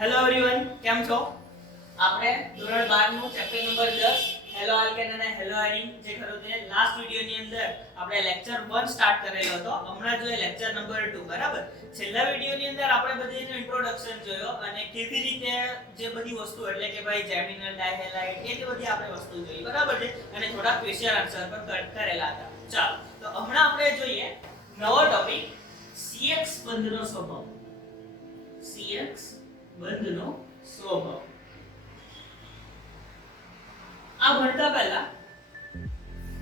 Hello everyone, કેમ છો? આપણે ધોરણ 12 નું ચેપ્ટર નંબર 10 હેલો આલ્કેન અને હેલો આયડીન જે ખરો તે લાસ્ટ વિડિયોની અંદર આપણે લેક્ચર 1 સ્ટાર્ટ કરેલો હતો. હમણાં જોઈએ લેક્ચર નંબર 2, બરાબર? છેલ્લા વિડિયોની અંદર આપણે બધીનો ઇન્ટ્રોડક્શન જોયો અને કેવી રીતે જે બધી વસ્તુ એટલે કે ભાઈ જેમિનલ ડાયહેલાઇડ એ બધી આપણે વસ્તુ જોઈ, બરાબર છે? અને થોડા ક્વેશ્ચન આન્સર પણ કરેલા હતા. ચાલો, તો હમણાં આપણે જોઈએ નવો ટોપિક CX બંધનો સ્વભાવ. CX બંધનો સ્વભાવ. આ ભણતા પહેલા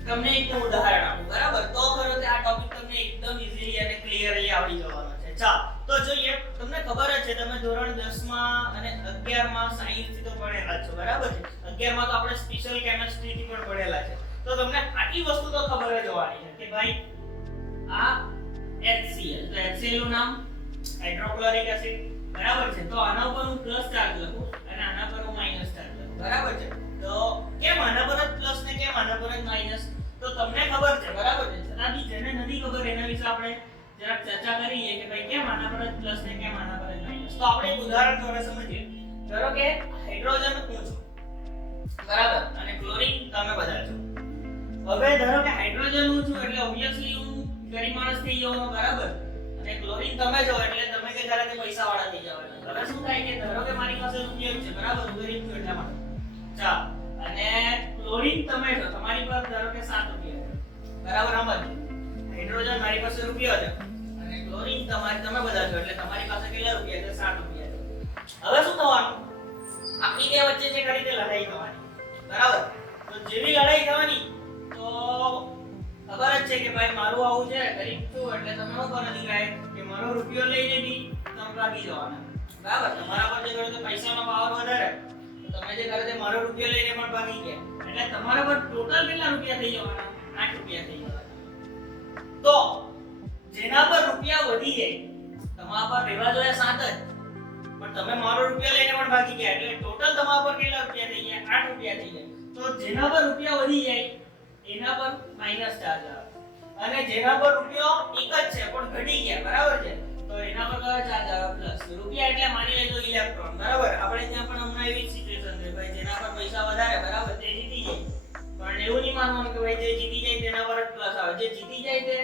તમને એક ઉદાહરણ આપું, બરાબર? તો ખરો તે આ ટોપિક તમને એકદમ ઈઝીલી અને ક્લિયરલી આવડી જવાનો છે. ચાલો, તો જોઈએ. તમને ખબર જ છે, તમે ધોરણ 10 માં અને 11 માં સાયન્સ થી તો ભણેલા છો, બરાબર છે? 11 માં તો આપણે સ્પેશિયલ કેમિસ્ટ્રી થી પણ ભણેલા છે. તો તમને આટલી વસ્તુ તો ખબર જ હોવાની છે કે ભાઈ આ HCl, તો HCl નું નામ હાઇડ્રોક્લોરિક એસિડ, બરાબર છે? તો આના ઉપર હું પ્લસ ચાર્જ લખું અને આના પર હું માઈનસ ચાર્જ લખું, બરાબર છે? તો કેમ આના પર જ પ્લસ ને કેમ આના પર જ માઈનસ? તો તમને ખબર છે, બરાબર છે? છતાં બી જેને નથી ખબર એના વિશે આપણે જરાક ચર્ચા કરીએ કે ભાઈ કેમ આના પર જ પ્લસ ને કેમ આના પર જ માઈનસ. તો આપણે એક ઉદાહરણ દ્વારા સમજીએ. ધારો કે હાઇડ્રોજન હું છું, બરાબર? અને ક્લોરીન તમે બધા છો. હવે ધારો કે હાઇડ્રોજન હું છું એટલે ઓબ્વિયસલી હું ગરીબ માણસ થઈ જવાનો, બરાબર? અને ક્લોરીન તમે છો એટલે તમે કે ઘરે પૈસા વાળા થઈ જવાના. હવે શું થાય કે ધારો કે મારી પાસે રૂપિયા છે, બરાબર? હું ગરીબ છું એટલા માટે. ચાલો, અને ક્લોરીન તમે છો, તમારી પાસે ધારો કે 7 રૂપિયા છે, બરાબર? સમજ. હાઇડ્રોજન મારી પાસે રૂપિયા છે અને ક્લોરીન તમે બધા છો એટલે તમારી પાસે કેટલા રૂપિયા છે? 7 રૂપિયા છે. હવે શું થવાનું? આપણી બે વચ્ચે જે કરી તે લડાઈ થવાની, બરાબર? તો જેવી લડાઈ થવાની તો ખબર જ છે કે ભાઈ મારું આવું છે, ગરીબ છું એટલે તમે શું કરો દીકરાએ કે મારો રૂપિયો લઈને બી તમે ભાગી જવાના, બરાબર? તમારા પર જે કરો તો પૈસાનો પાવર વધારે, તો તમે જે કરો તે મારો રૂપિયો લઈને પણ ભાગી ગયા એટલે તમારા પર ટોટલ કેટલા રૂપિયા થઈ જવાના? 8 રૂપિયા થઈ જવાના. તો જેના પર રૂપિયા વધી જાય, તમારા પર રહેવા જોઈએ 7 જ, પણ તમે મારો રૂપિયો લઈને પણ ભાગી ગયા એટલે ટોટલ તમારા પર કેટલા રૂપિયા થઈ ગયા? 8 રૂપિયા થઈ ગયા. તો જેના પર રૂપિયા વધી જાય એના પર માઈનસ ચાર્જ આવે અને જેના પર રૂપિયો એક જ છે પણ ઘટી ગયા, બરાબર છે? તો એના પર કયો ચાર્જ આવે? પ્લસ. રૂપિયા એટલે માની લેજો ઇલેક્ટ્રોન, બરાબર? આપણે ત્યાં પણ હમણાં એવી સિચ્યુએશન છે ભાઈ જેના પર પૈસા વધારે, બરાબર? તે જીતી જાય. પણ એવું નહીં માનવાનું કે ભાઈ જે જીતી જાય તેના પર જ પ્લસ આવે. જે જીતી જાય તે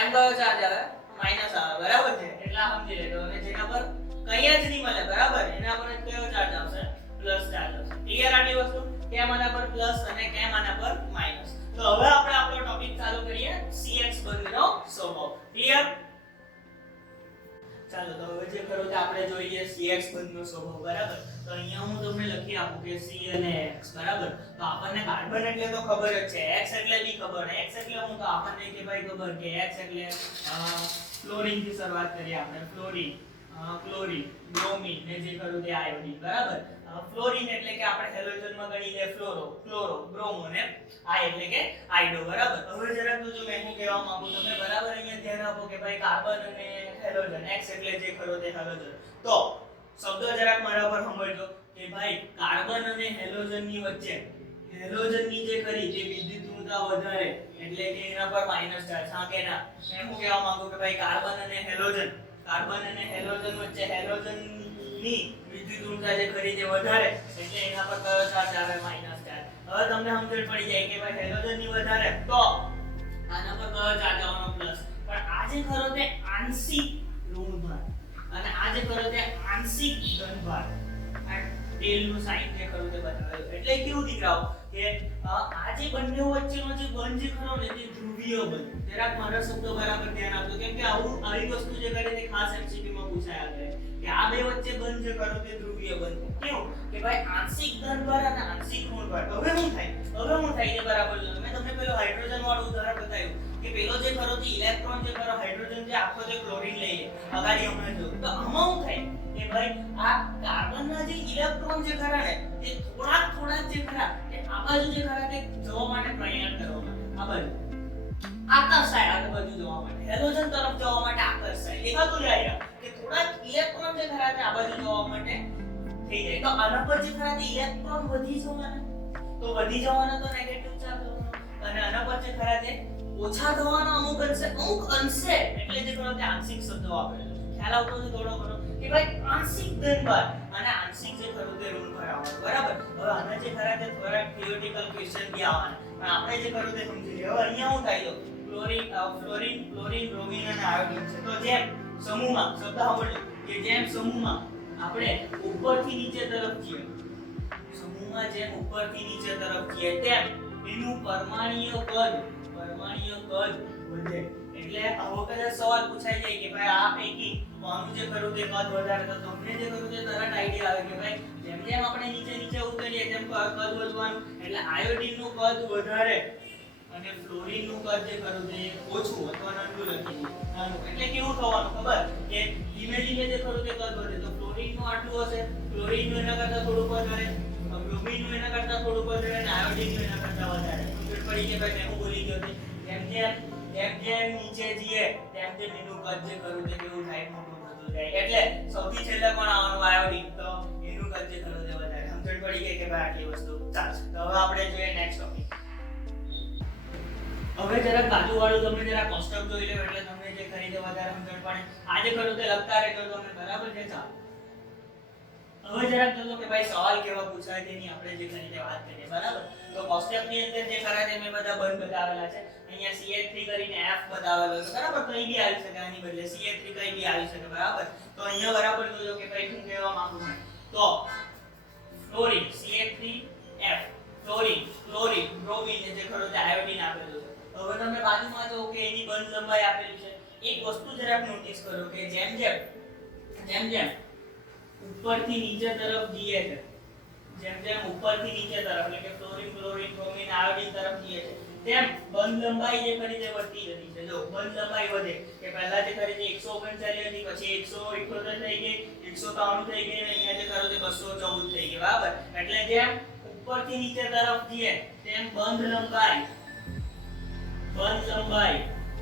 એમ કયો ચાર્જ આવે? માઈનસ આવે, બરાબર છે? એટલા સમજી લેજો. અને જેના પર કંઈ જ નહીં મળે, બરાબર? એના પર જ કયો ચાર્જ આવશે? પ્લસ ચાર્જ આવશે. ક્લિયર આટલી વસ્તુ? કેમ આના પર પ્લસ અને કેમ આના પર માઈનસ? તો હવે આપણે આપણો ટોપિક ચાલુ કરીએ, CX બંધનો સ્વભાવ. ક્લિયર? ચાલો, તો હવે જે ખરો તે આપણે જોઈએ CX બંધનો સ્વભાવ, બરાબર? તો અહીંયા હું તમને લખી આપું કે C અને X, બરાબર? તો આપણને કાર્બન એટલે તો ખબર જ છે, X એટલે બી ખબર. X એટલે હું તો આપણને કે ભાઈ ખબર કે X એટલે ફ્લોરિન થી શરૂઆત કરીએ આપણે. ફ્લોરિન, ક્લોરીન, બ્રોમિન ને જે ખરું તે આયોડીન, બરાબર? ફ્લોરિન એટલે કે આપણે હેલોજન માં ગણી લે ફ્લોરો, ક્લોરો, બ્રોમો ને આ એટલે કે આયોડો, બરાબર? હવે જરાક તો જો મેં શું કહેવા માંગુ તમે બરાબર અહીંયા ધ્યાન આપો કે ભાઈ કાર્બન અને હેલોજન, X એટલે જે ખરો તે હેલોજન. તો શબ્દ જરાક મારા પર સાંભળજો કે ભાઈ કાર્બન અને હેલોજન ની વચ્ચે હેલોજન ની જે ખરી જે વિદ્યુતતા વધારે એટલે કે એના પર માઈનસ ચાર્જ. હા કે ના? મેં શું કહેવા માંગુ કે ભાઈ કાર્બન અને હેલોજન વચ્ચે હેલોજન ની વિદ્યુત ઊર્જા જે ખરી તે વધારે એટલે એના પર કયો ચાર્જ આવે? Minus charge. હવે તમને સમજણ પડી જાય કે ભાઈ હેલોજન ની વધારે તો આના પર કયો ચાર્જ આવવાનો? પ્લસ. પણ આ જે ખરો તે આંશિક ઋણભાર અને આ જે ખરો તે આંશિક ધનભાર. આ તેલ નું સાઇન જે ખરું તે બતાવેલું. એટલે કેવું દીકરાઓ કે આ જે બંને વચ્ચેનો જે બંધ જે ખરો ને તે ધ્રુવીય બંધ. જરાક મારા શબ્દો બરાબર ધ્યાન આપજો કેમ કે આવી વસ્તુ જે કરે તે ખાસ MCQ માં પૂછાયા કરે કે આ બે વચ્ચે બંધ જે ખરો તે ધ્રુવીય બંધ. કેવું કે ભાઈ આંશિક ધનભાર અને આંશિક ઋણભાર. હવે શું થાય તે બરાબર જો. મેં તમને પેલો હાઇડ્રોજન વાળું ઉદાહરણ બતાવ્યું કે પેલો જે ખરો તે ઇલેક્ટ્રોન જે ખરો હાઇડ્રોજન જે આખો જે ક્લોરીન લઈ લે અગાડી હમણાં જો તો આમાં શું થાય કે ભાઈ આ કાર્બનના જે ઇલેક્ટ્રોન જે ખરા ને તે થોડા જે ખરા તે આ બાજુ જે ખરા તે જવા માટે પ્રયાણ કરવા માટે આ બાજુ આકર્ષાય આ બાજુ જવા માટે હેલોજન તરફ જવા માટે આકર્ષાય. દેખાતું જાય કે થોડા ઇલેક્ટ્રોન જે ખરા તે આ બાજુ જવા માટે થઈ જાય. તો આના પર જે ખરા તે ઇલેક્ટ્રોન વધી જવાના તો નેગેટિવ ચાર્જ આવવાનો અને આના પર જે ખરા તે ઓછા થવાના અમુક અંશે એટલે જે ખરો તે આંશિક શબ્દો વાપરેલો છે. ખ્યાલ આવતો છે થોડો ઘણો કે ભાઈ આંશિક ધનભાર અને આંશિક જે ખરું તે ઋણભાર આવવાનું બરાબર. હવે આના જે ખરા તે થોડા થિયોરેટિકલ ક્વેશ્ચન બી આવવાના પણ આપણે જે ખરું તે સમજી લઈએ. હવે અહીંયા હું થાય ક્લોરીન બ્રોમિન અને આયોડીન છે. તો જેમ સમૂહમાં શબ્દ સાંભળજો કે જેમ સમૂહમાં આપણે ઉપરથી નીચે તરફ જઈએ, સમૂહમાં જેમ ઉપરથી નીચે તરફ જઈએ તેમ એનું પરમાણ્વીય કદ વધે. એટલે આવો કદાચ સવાલ પૂછાઈ જાય કે ભાઈ આ પૈકી કોનું જે ખરું તે કદ વધારે, તો તમને જે ખરું તે તરત આઈડિયા આવે કે ભાઈ જેમ જેમ આપણે નીચે ઉતરીએ તેમ કદ વધવાનું. એટલે આયોડીન નું કદ વધારે અને ફ્લોરીન નું કદ જે ખરું તે ઓછું અથવા નાનું લખી નાનું. એટલે કેવું થવાનું ખબર કે ધીમે ધીમે જે ખરું તે કદ વધે. તો ફ્લોરીન નું આટલું હશે, ફ્લોરીન નું એના કરતા થોડુંક વધારે, બ્રોમિન નું એના કરતા થોડુંક વધારે અને આયોડીન નું એના કરતા વધારે. સમજ પડી કે ભાઈ મેં બોલી ગયો છે જેમ નીચે જઈએ તેમ એનું કદ જે ખરું તે કેવું થાય, મોટું થતું જાય. એટલે સૌથી છેલ્લે કોણ આવવાનું? આયોડીન. તો એનું કદ જે ખરું તે વધારે. સમજ પડી ગઈ કે ભાઈ આટલી વસ્તુ. ચાલ તો હવે આપણે જોઈએ નેક્સ્ટ ટોપિક. હવે જરા બાજુવાળું તમે જરા કોષ્ટક જોઈ લો એટલે તમને જે ખરી તે વધારે સમજણ પડે. આજે ખરું તે લખતા રહેજો તમે બરાબર છે. ચાલ હવે જરા જોજો કે ભાઈ સવાલ કેવા પૂછાય તેની આપણે જે ખરી તે વાત કરીએ બરાબર. તો કોષ્ટકની અંદર જે ખરા તે મેં બધા બંધ બતાવેલા છે. અહીંયા CH3 કરીને F બતાવેલો છે બરાબર. તો અહીં બી આવી શકે, આની બદલે CH3 કઈ બી આવી શકે બરાબર. તો અહીંયા બરાબર જોજો કે ભાઈ શું કહેવા માંગુ છું. તો ફ્લોરીન CH3F, ફ્લોરીન બ્રોમિન જે ખરું તે આયોડીન આપેલું છે. હવે તમે બાજુમાં જો કે એની બંધ લંબાઈ આપેલી છે. એક વસ્તુ જરાક નોટિસ કરો કે જેમ જેમ ઉપરથી નીચે તરફ જઈએ છે, જેમ ઉપરથી નીચે તરફ એટલે કે ફ્લોરીન બ્રોમિન આયોડીન તરફ જઈએ છે તેમ બંધ લંબાઈ જે ખરી તે વધતી જતી છે. જો બંધ લંબાઈ વધે કે પહેલા જે ખરી તે 139 હતી, પછી 178 થઈ ગઈ, 193 થઈ ગઈ અને અહીંયા જે ખરું તે 214 થઈ ગઈ બરાબર. એટલે જેમ ઉપરથી નીચે તરફ જઈએ તેમ બંધ લંબાઈ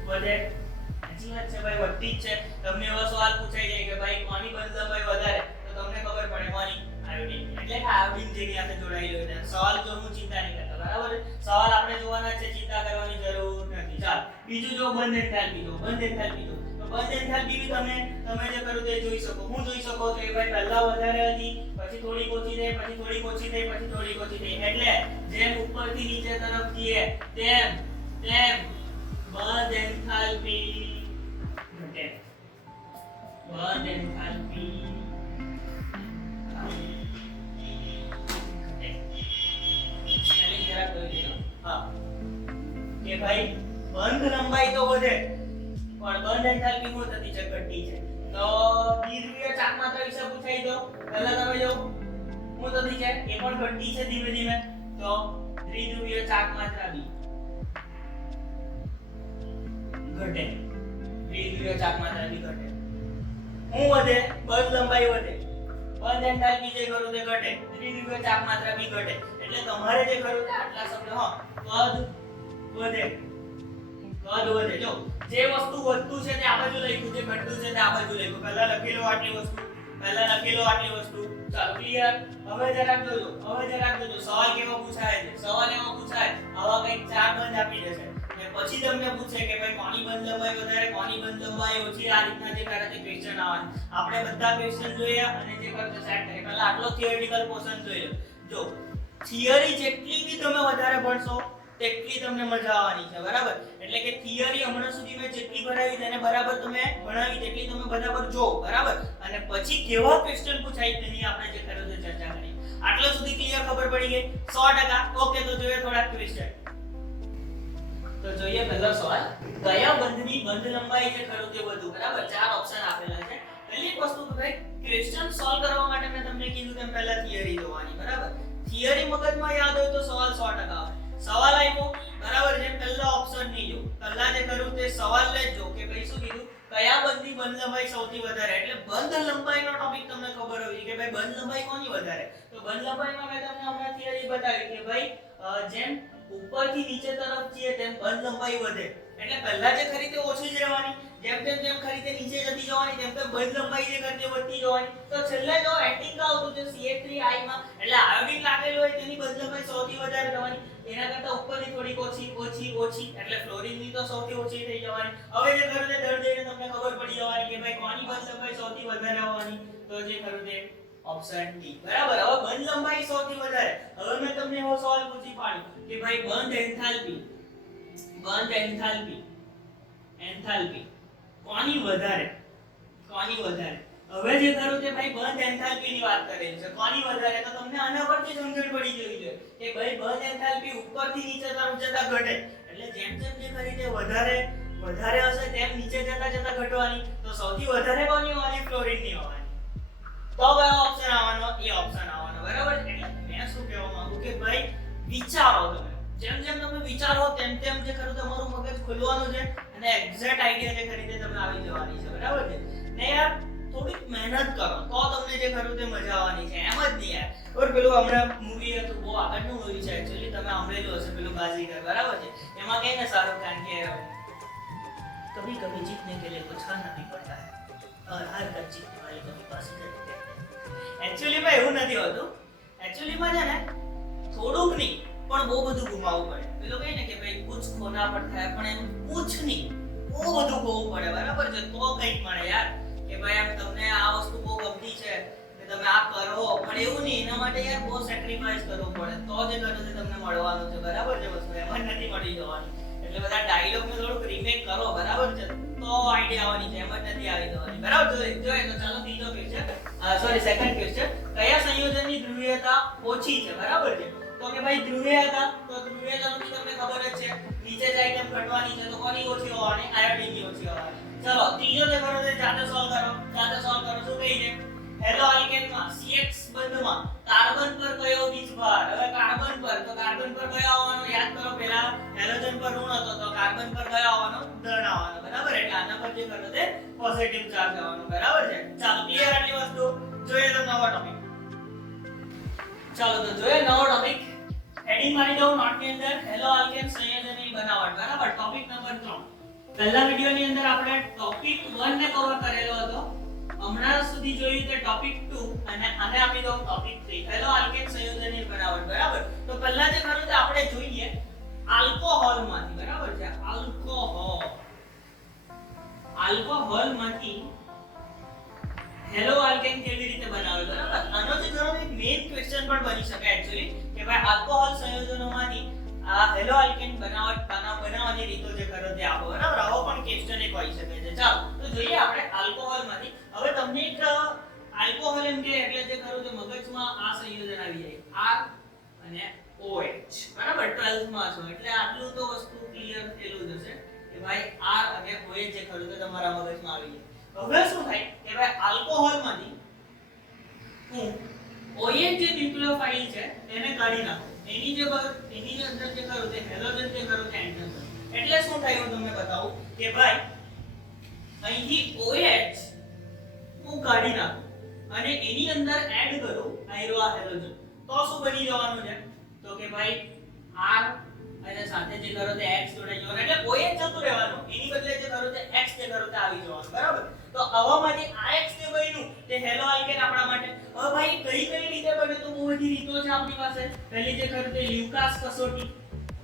વધે. સાચી વાત છે ભાઈ, વધતી જ છે. તમને એવો સવાલ પૂછાઈ જાય કે ભાઈ કોની બંધ લંબાઈ વધારે, તો તમને ખબર પડે કોની? આયોડીન. એટલે કે આયોડીન જેની સાથે જોડાયેલો છે. સવાલ જો હું ચિંતા નહીં કરતા બરાબર. સવાલ આપણે જોવાના છે, ચિંતા કરવાની જરૂર નથી. ચાલ બીજું જો બંધ એન્થાલ્પી જો. તો બંધ એન્થાલ્પી બી તમે જે કરું તે જોઈ શકો. હું જોઈ શકો તો એ ભાઈ પહેલા વધારે હતી, પછી થોડી ઓછી થઈ, પછી થોડી ઓછી થઈ, પછી થોડી ઓછી થઈ. એટલે જેમ ઉપરથી નીચે તરફ જઈએ તેમ બંધ એન્થાલ્પી ઘટે. બંધ એન્થાલ્પી સ્પેલિંગ જરા જોઈ લેજો. હા કે ભાઈ બંધ લંબાઈ તો વધે પણ બંધ એન્થાલ્પી શું થતી છે? ઘટતી છે. તો દ્વિધ્રુવીય ચાક માત્રા વિશે પૂછાઈ દો. પહેલા તમે જો શું થતી છે? એ પણ ઘટતી છે ધીમે ધીમે. તો દ્વિધ્રુવીય ચાક માત્રા બી ઘટે. દ્વિધ્રુવીય ચાક માત્રા બી ઘટે. શું વધે? બંધ લંબાઈ વધે. બંધ એન્થાલ્પી જે ખરું તે ઘટે. દ્વિધ્રુવીય ચાક માત્રા બી ઘટે. એટલે તમારે જે ખરું તે આટલા શબ્દ કદ વધે. જો જે વસ્તુ વધતું છે તે આ બાજુ લખ્યું, જે ઘટતું છે તે આ બાજુ લખ્યું. પહેલા લખી લો આટલી વસ્તુ. ચાલો ક્લિયર. હવે જરાક જોજો. સવાલ કેવો પૂછાય છે? સવાલ એવો પૂછાય આવા કંઈક ચાર બંધ આપી દેશે અને પછી તમને પૂછે કે ભાઈ કોની બંધ લંબાઈ વધારે, કોની બંધ લંબાઈ ઓછી. આ રીતના જે કરે તે ક્વેશ્ચન આવવાના. આપણે બધા ક્વેશ્ચન જોઈએ અને જે કરતો સેટ કરીએ. પહેલા આટલો થિયરિટિકલ પોર્શન જોઈ લો. જો થિયરી જેટલી બી તમે વધારે ભણશો તેટલી તમને મજા આવવાની છે બરાબર. એટલે કે થિયરી હમણાં સુધી મેં જેટલી ભણાવી તેને બરાબર તમે ભણાવી તેટલી તમે બરાબર જો બરાબર. અને પછી કેવા ક્વેશ્ચન પૂછાય તેની આપણે જે કર્યું તે ચર્ચા કરી. આટલા સુધી ક્લિયર ખબર પડી ગઈ 100%? ઓકે તો જોઈએ થોડા ક્વેશ્ચન. તો જોઈએ પહેલો સવાલ. કયા બંધની બંધ લંબાઈ જે ખરું તે વધુ બરાબર. ચાર ઓપ્શન આપેલા છે. પહેલી વસ્તુ તો ભાઈ ક્વેશ્ચન સોલ્વ કરવા માટે મેં તમને કીધું તેમ પહેલા થિયરી જોવાની બરાબર. થિયરી મગજમાં યાદ હોય તો સવાલ 100% આવે. સવાલ આવ્યો બરાબર છે, પહેલો ઓપ્શન નહીં જો. પહેલા જે કરું તે સવાલ લેજો કે ભાઈ શું કીધું? કયા બંધની બંધ લંબાઈ સૌથી વધારે. એટલે બંધ લંબાઈનો ટોપિક તમને ખબર હોવી કે ભાઈ બંધ લંબાઈ કોની વધારે. તો બંધ લંબાઈમાં મેં તમને હમણાં થિયરી બતાવી કે ભાઈ જેમ ઉપરથી નીચે તરફ જઈએ તેમ બંધ લંબાઈ વધે. એટલે પહેલા જે ખરી તે ઓછી જ રહેવાની, જેમ ખરી તે નીચે જતી જવાની તેમ બંધ લંબાઈ જે ખરી તે વધતી જવાની. તો છેલ્લે જો એન્ડિંગ આવતું જે CH3I માં એટલે આયોડિન લાગેલું હોય તેની બંધલંબાઈ સૌથી વધારે થવાની, એના કરતા ઉપરની થોડીક ઓછી એટલે ફ્લોરિનની તો સૌથી ઓછી થઈ જવાની. હવે જે ખરું તે દર જઈને તમને ખબર પડી જવાની કે ભાઈ કોની બંધલંબાઈ સૌથી વધારે આવવાની, તો જે ખરું તે ઓપ્શન ડી. બરાબર. હવે બંધ લંબાઈ સૌથી વધારે. હવે મેં તમને એવો સવાલ પૂછી પાડ્યો કે ભાઈ બંધ એન્થાલ્પી કોની વધારે? હવે જે ખરું તે ભાઈ બંધ એન્થાલ્પી ની વાત કરેલી છે. કોની વધારે? તો તમને આના પરથી સમજણ પડી જવી જોઈએ કે ભાઈ બંધ એન્થાલ્પી ઉપરથી નીચે તરફ જતા ઘટે, એટલે જેમ જેમ જે ખરી તે વધારે હશે તેમ નીચે જતા ઘટવાની. તો સૌથી વધારે કોની હોવાની? ફ્લોરિન ની હોવાની. તો કયો ઓપ્શન આવવાનો? એ ઓપ્શન આવવાનો. બરાબર. એટલે મેં શું કહેવા માંગુ કે ભાઈ વિચારો તમે, જેમ તમે વિચારો તેમ જે ખરું તમારું મગજ ખુલવાનું છે અને એક્ઝેક્ટ આઈડિયા જે ખરી તે તમને આવી જવાની છે. બરાબર છે ને યાર? થોડીક મહેનત કરો તો તમને જે ખરું તે મજા આવવાની છે. એમ જ નહીં યાર. ઓર પેલું હમણાં મૂવી હતું, બહુ આગળનું મૂવી છે એક્ચ્યુઅલી, તમે સાંભળેલું હશે, પેલું બાજીગર. બરાબર છે. એમાં કહે ને શાહરુખ ખાન કે કભી કભી જીતને કે લીએ કુછ ખાના ભી પડતા હૈ और हार कर जीतने वाले को भी पास करते हैं. एक्चुअली में એવું નથી હોતું. एक्चुअली માં છે ને થોડુંક નહીં પણ બહુ બધું ગુમાવવું પડે. પેલો કહે ને કે ભાઈ કુછ ખોના પડતા હૈ, પણ એમ કુછ નહીં બહુ બધું ખોવું પડે. બરાબર છે. તો કંઈક મળે યાર કે ભાઈ આમ તમને આ વસ્તુ બહુ ગમતી છે કે તમે આ કરો, પણ એવું નહીં, એના માટે યાર બહુ સેક્રિફાઈસ કરવું પડે તો જે કરો તે તમને મળવાનું છે. બરાબર છે. વસ્તુ એમ જ નથી મળી જવાની. એટલે બધા ડાયલોગ ને થોડુંક રીમેક કરો. બરાબર છે. તો આઈડિયા આવવાની છે, એમ જ નથી આવી જવાની. બરાબર. જોઈએ તો ચાલો ત્રીજો ક્વેશ્ચન, સેકન્ડ ક્વેશ્ચન. કયા સંયોજનની ધ્રુવીયતા ઓછી છે? બરાબર છે. તો કે ભાઈ ધ્રુવીયતા, તો ધ્રુવીયતા તમને ખબર જ છે, નીચે જાય તેમ ઘટવાની છે. તો કોની ઓછી હોવાની? આયોડિનની ઓછી હોવાની. ચલો ત્રીજો જે કરો તે જાતે સોલ્વ કરો. શું કહી છે? હેલો આલ્કેનમાં CH બંધમાં કાર્બન પર કયો વીજભાર? હવે કાર્બન પર કયો આવવાનો? યાદ કરો, પહેલા હેલોજન પર ઋણ હતો તો કાર્બન પર કયો આવવાનો? ધન આવવાનો. બરાબર. એટલે આના પર જે કરો તે પોઝિટિવ ચાર્જ આવવાનો. બરાબર છે. ચાલો ક્લિયર આટલી વસ્તુ. જોઈએ તો નવો ટોપિક. ચાલો તો જોઈએ નવો ટોપિક. હેડિંગ મારી દઉં નોટની અંદર, હેલો આલ્કેન સંયોજનની બનાવટ. બરાબર. Topic number 3. પહેલા વિડિયોની અંદર આપણે ટોપિક 1 ને કવર કરેલો હતો. હમણાં સુધી જોયું તે ટોપિક 2 અને આને આપી દઉં ટોપિક 3, હેલો આલ્કેન સંયોજનની બનાવટ. બરાબર. તો પહેલા જે ખરું તે આપણે જોઈએ આલ્કોહોલમાંથી. બરાબર છે. આલ્કોહોલમાંથી હેલો આલ્કેન કેવી રીતે બનાવે? બરાબર. આનો જે ખરું એક મેઇન ક્વેશ્ચન પણ બની શકે એક્ચ્યુઅલી કે ભાઈ આલ્કોહોલ સંયોજનોમાંથી આ હેલો આલ્કેન બનાવવાની રીતો જે ખરો તે આપો. બરાબર. આવો પણ ક્વેશ્ચન એક હોઈ શકે છે. ચાલો તો જોઈએ આપણે આલ્કોહોલમાંથી. હવે તમને એક આલ્કોહોલ એમ કે એટલે જે ખરું તે મગજમાં આ સંયોજન આવી જાય R અને OH. બરાબર. 12th માં છો એટલે આટલું તો વસ્તુ ક્લિયર થયેલું જ હશે કે ભાઈ R અને OH જે ખરું તે તમારા મગજમાં આવી જાય. હવે શું થાય કે ભાઈ આલ્કોહોલમાંથી હું OH જે ન્યુક્લિયોફાઇલ છે એને કાઢી નાખું. એની અંદર જે ખરું તે હેલોજન જે ખરું તે એન્ટર કરે. એટલે શું થાય હું તમને બતાવું કે ભાઈ અહીંથી OH હું કાઢી નાખું અને એની અંદર એડ કરું આયરો આ હેલોજન. તો શું બની જવાનું છે? તો કે ભાઈ R અને સાથે જે ખરું તે X જોડાઈ જવાનું. એટલે OH જતું રહેવાનું, એની બદલે જે ખરું તે X જે ખરું તે આવી જવાનું. બરાબર. તો આવામાંથી આ X જે બન્યું તે હેલો આલ્કેન આપણા માટે. હવે ભાઈ કઈ રીતે બને? તો બહુ બધી રીતો છે આપણી પાસે. પહેલી જે ખરું તે લ્યુકાસ કસોટી.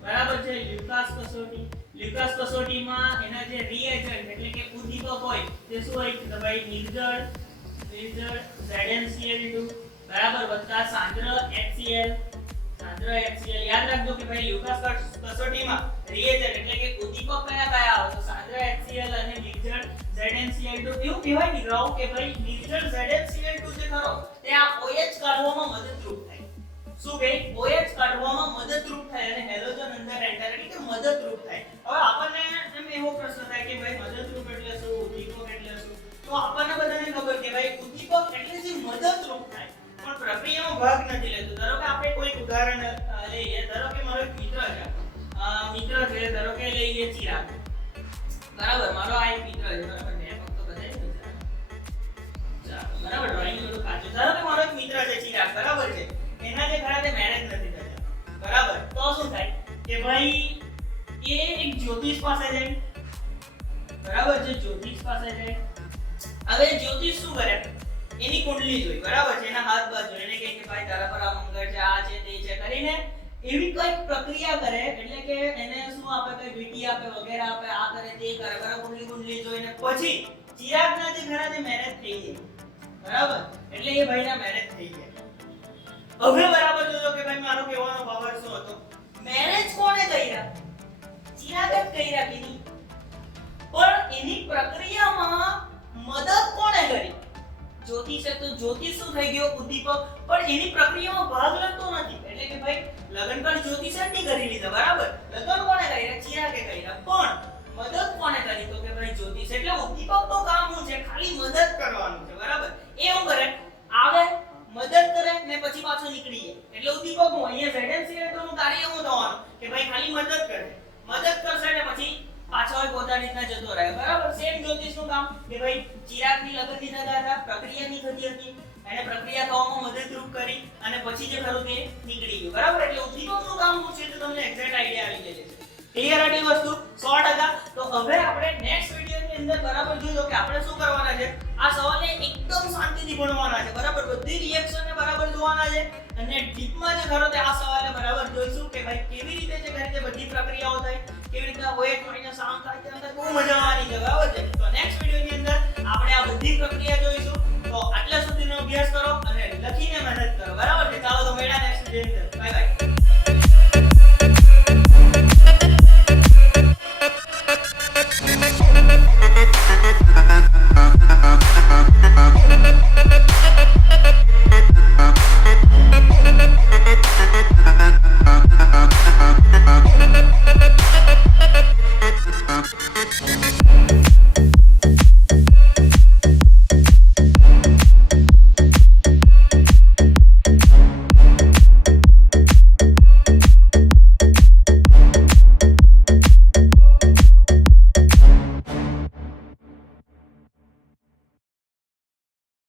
બરાબર છે. લ્યુકાસ કસોટીમાં એના જે રિએજન્ટ એટલે કે ઉદ્દીપક હોય તે શું હોય? તો ભાઈ નિર્જળ ZnCl2 બરાબર વત્તા સાંદ્ર HCl. યાદ રાખજો કે ભાઈ લ્યુકાસ કસોટીમાં રિએજન્ટ એટલે કે ઉદ્દીપક કયા આવે? તો સાંદ્ર HCl અને નિર્જળ ZnCl2. એવું કહેવાય દીકરાઓ કે ભાઈ નિર્જળ ZnCl2 જે ખરો તે આ OH કાઢવામાં મદદરૂપ થાય. શું કહે? OH કાઢવામાં મદદરૂપ થાય અને હેલોજન અંદર એન્ટર એટલે કે મદદરૂપ થાય. હવે આપણને એમ એવો પ્રશ્ન થાય કે ભાઈ મદદરૂપ એટલે શું? ઉદ્દીપક એટલે શું? તો આપણને બધાને ખબર કે ભાઈ ઉદ્દીપક એટલે જે મદદરૂપ થાય પણ પ્રક્રિયામાં ભાગ નથી લેતું. ધારો કે આપણે કોઈ ઉદાહરણ લઈએ. ધારો કે મારો એક મિત્ર છે. ધારો કે લઈએ ચિરાગ. બરાબર. મારો આ એક મિત્ર છે. બરાબર. મેં ફક્ત બતાવી દઉં. ચાલો બરાબર. ડ્રોઈંગ થોડું કાચું. ધારો કે મારો એક મિત્ર છે ચિરાગ. બરાબર છે. એના જે ખરા તે મેરેજ નથી થયા. બરાબર. તો શું થાય કે ભાઈ એ એક જ્યોતિષ પાસે જાય. બરાબર છે. જ્યોતિષ પાસે જાય. હવે જ્યોતિષ શું કરે? એની કુંડલી જોઈ. બરાબર છે. એના હાથ બાજુ તારા પર આ મંગળ છે, આ છે, તે છે કરીને એવી કઈક પ્રક્રિયા કરે, એટલે કે એને શું આપે, કઈ વીટી આપે, વગેરે આપે, આ કરે, તે કરે, બરાબર, કુંડલી જોઈને પછી ચિરાગના જે ઘણા મેરેજ થઈ જાય, બરાબર, એટલે એ ભાઈના મેરેજ થઈ ગયા. હવે બરાબર જોજો કે ભાઈ મારો કહેવાનો પાવર શું હતો. મેરેજ કોણે કર્યા? ચિરાગ જ કર્યા કે નહીં? પણ એની પ્રક્રિયામાં મદદ કોણે કરી? જ્યોતિષ તો જ્યોતિષ શું થઈ ગયો? ઉદ્દીપક. પણ એની પ્રક્રિયામાં ભાગ લેતો નથી, એટલે કે ભાઈ લગ્ન પણ જ્યોતિષ જ નહીં કરી લીધા, બરાબર, લગ્ન કોણે કર્યા? ચિરાગે કર્યા. પણ મદદ કોણે કરી? તો કે ભાઈ જ્યોતિષ. એટલે ઉદ્દીપક તો કામ શું છે? ખાલી મદદ કરવાનું છે, બરાબર. એ શું કરે? આવે, મદદ કરે ને પછી પાછો નીકળી જાય. એટલે ઉદ્દીપક હું અહીંયા ઝેડએનસી નું કાર્ય શું થવાનું કે ભાઈ ખાલી મદદ કરે, મદદ કરશે ને પછી પાછો પોતાની રીતના જતો રહે, બરાબર. સેમ જ્યોતિષનું કામ કે ભાઈ ચિરાગની લગ્નની થતા હતા, પ્રક્રિયાની થતી હતી, એને પ્રક્રિયા થવામાં મદદરૂપ કરી અને પછી જે ખરું તે નીકળી ગયું, બરાબર. એટલે ઉદ્દીપકનું કામ શું છે તો તમને એક્ઝેક્ટ આઈડિયા આવી જશે. ક્લિયર આટલી વસ્તુ 100%. તો હવે આપણે નેક્સ્ટ વિડિયોની અંદર બરાબર જોજો કે આપણે શું કરવાના છે. આ સવાલને એકદમ શાંતિથી ભણવાના છે, બરાબર. બધી રિએક્શનને બરાબર જોવાના છે અને ડીપમાં જે ખરો તે આ સવાલને બરાબર જોઈશું કે ભાઈ કેવી રીતે જે કરી બધી પ્રક્રિયાઓ થાય, કેવી રીતના હોય કરીને સામ થાય, તે અંદર બહુ મજા આવવાની છે, બરાબર છે. તો નેક્સ્ટ વિડિયોની અંદર આપણે આ બધી પ્રક્રિયા જોઈશું. તો આટલા સુધીનો અભ્યાસ કરો અને લખીને મહેનત કરો, બરાબર છે. ચાલો તો મળ્યા નેક્સ્ટ વિડિયોની અંદર. Bye bye.